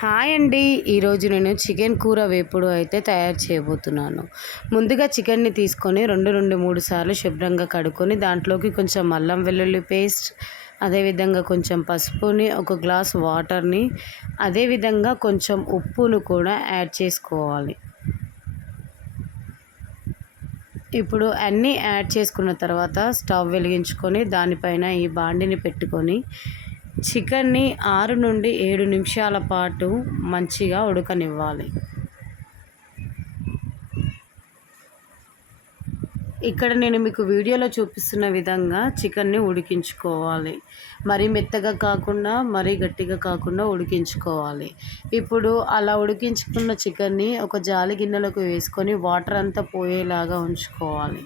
Hi అండి. ఈరోజు నేను చికెన్ కూర వేపుడు అయితే తయారు చేయబోతున్నాను. ముందుగా చికెన్ని తీసుకొని 2-3 సార్లు శుభ్రంగా కడుక్కొని దాంట్లోకి కొంచెం అల్లం వెల్లుల్లి పేస్ట్, అదేవిధంగా కొంచెం పసుపుని, ఒక గ్లాస్ వాటర్ని, అదేవిధంగా కొంచెం ఉప్పును కూడా యాడ్ చేసుకోవాలి. ఇప్పుడు అన్నీ యాడ్ చేసుకున్న తర్వాత స్టవ్ వెలిగించుకొని దానిపైన ఈ బాండిని పెట్టుకొని చికెన్ని 6-7 నిమిషాల పాటు మంచిగా ఉడకనివ్వాలి. ఇక్కడ నేను మీకు వీడియోలో చూపిస్తున్న విధంగా చికెన్ని ఉడికించుకోవాలి. మరీ మెత్తగా కాకుండా, మరీ గట్టిగా కాకుండా ఉడికించుకోవాలి. ఇప్పుడు అలా ఉడికించుకున్న చికెన్ని ఒక జాలి గిన్నెలోకి వేసుకొని వాటర్ అంతా పోయేలాగా ఉంచుకోవాలి.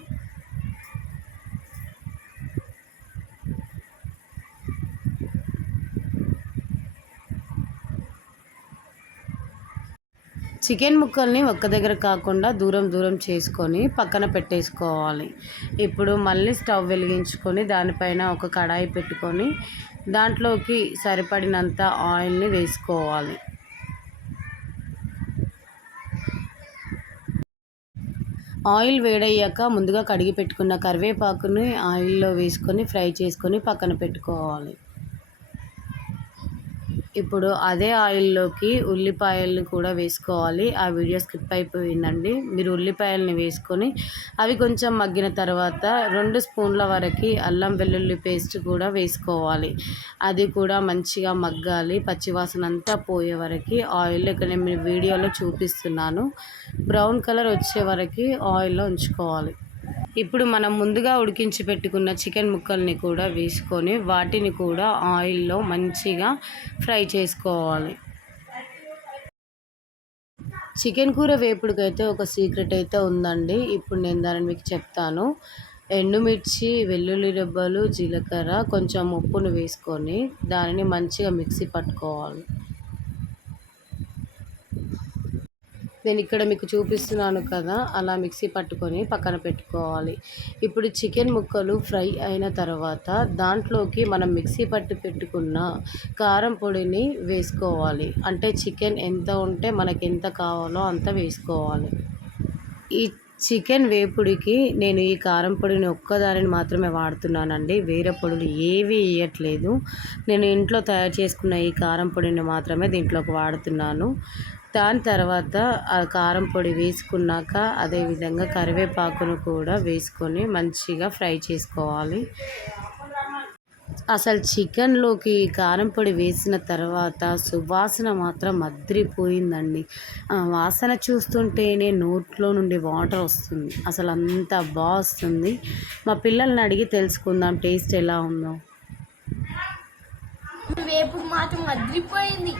చికెన్ ముక్కల్ని ఒక్క దగ్గర కాకుండా దూరం దూరం చేసుకొని పక్కన పెట్టేసుకోవాలి. ఇప్పుడు మళ్ళీ స్టవ్ వెలిగించుకొని దానిపైన ఒక కడాయి పెట్టుకొని దాంట్లోకి సరిపడినంత ఆయిల్ని వేసుకోవాలి. ఆయిల్ వేడయ్యాక ముందుగా కడిగి పెట్టుకున్న కరివేపాకుని ఆయిల్లో వేసుకొని ఫ్రై చేసుకొని పక్కన పెట్టుకోవాలి. ఇప్పుడు అదే ఆయిల్లోకి ఉల్లిపాయలను కూడా వేసుకోవాలి. ఆ వీడియో స్కిప్ అయిపోయిందండి. మీరు ఉల్లిపాయలని వేసుకొని అవి కొంచెం మగ్గిన తర్వాత 2 స్పూన్ల వరకు అల్లం వెల్లుల్లి పేస్ట్ కూడా వేసుకోవాలి. అది కూడా మంచిగా మగ్గాలి. పచ్చివాసన అంతా పోయే వరకు ఆయిల్ ఇక్కడ నేను వీడియోలో చూపిస్తున్నాను. బ్రౌన్ కలర్ వచ్చే వరకు ఆయిల్లో ఉంచుకోవాలి. ఇప్పుడు మనం ముందుగా ఉడికించి పెట్టుకున్న చికెన్ ముక్కల్ని కూడా వేసుకొని వాటిని కూడా ఆయిల్లో మంచిగా ఫ్రై చేసుకోవాలి. చికెన్ కూర వేపుడుకైతే ఒక సీక్రెట్ అయితే ఉందండి. ఇప్పుడు నేను దానిని మీకు చెప్తాను. ఎండుమిర్చి, వెల్లుల్లి రెబ్బలు, జీలకర్ర, కొంచెం ఉప్పును వేసుకొని దానిని మంచిగా మిక్సీ పట్టుకోవాలి. నేను ఇక్కడ మీకు చూపిస్తున్నాను కదా, అలా మిక్సీ పట్టుకొని పక్కన పెట్టుకోవాలి. ఇప్పుడు చికెన్ ముక్కలు ఫ్రై అయిన తర్వాత దాంట్లోకి మనం మిక్సీ పట్టి పెట్టుకున్న కారం పొడిని వేసుకోవాలి. అంటే చికెన్ ఎంత ఉంటే మనకి ఎంత కావాలో అంత వేసుకోవాలి. ఈ చికెన్ వేపుడికి నేను ఈ కారం పొడిని ఒక్కదానిని మాత్రమే వాడుతున్నానండి. వేరే పొడులు ఏవి వేయట్లేదు. నేను ఇంట్లో తయారు చేసుకున్న ఈ కారం పొడిని మాత్రమే దీంట్లోకి వాడుతున్నాను. దాని తర్వాత ఆ కారం పొడి వేసుకున్నాక అదేవిధంగా కరివేపాకును కూడా వేసుకొని మంచిగా ఫ్రై చేసుకోవాలి. అసలు చికెన్లోకి కారం పొడి వేసిన తర్వాత సువాసన మాత్రం అద్రిపోయిందండి. వాసన చూస్తుంటేనే నోట్లో నుండి వాటర్ వస్తుంది. అసలు అంత బాగా వస్తుంది. మా పిల్లల్ని అడిగి తెలుసుకుందాం టేస్ట్ ఎలా ఉందో. వేపుడు మాత్రం అద్రిపోయింది.